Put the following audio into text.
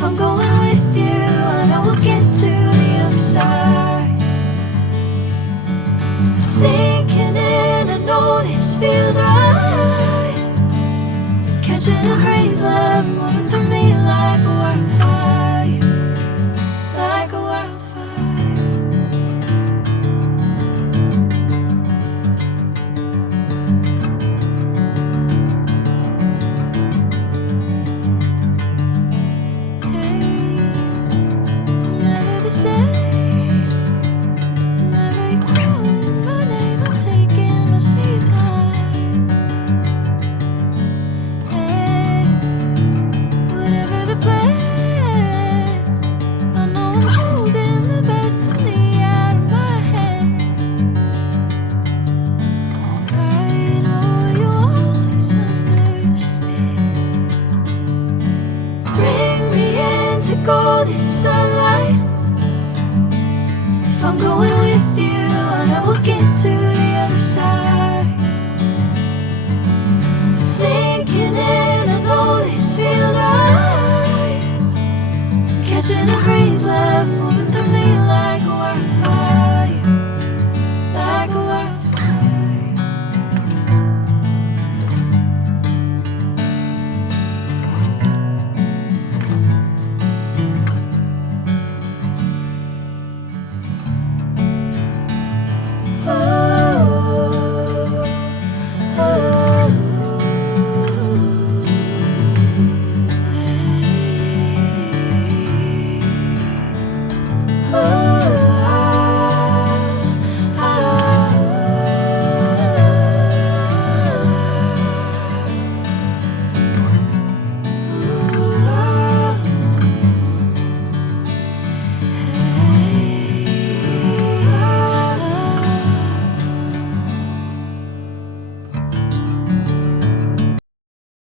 If I'm going with you, I know we'll get to the other side. Sinking in, I know this feels right. Catching a crazy love, moving through me like a wildfire, like a wildfire. Hey, I'm never the same. Whenever you're calling my name, I'm taking my sweet time. Hey, whatever the plan, I know I'm holding the best of me out of my hand. I know you'll always understand. Bring me into golden sunlight. If I'm going with you, I know we'll get to the other side. Sinking in, I know this feels right.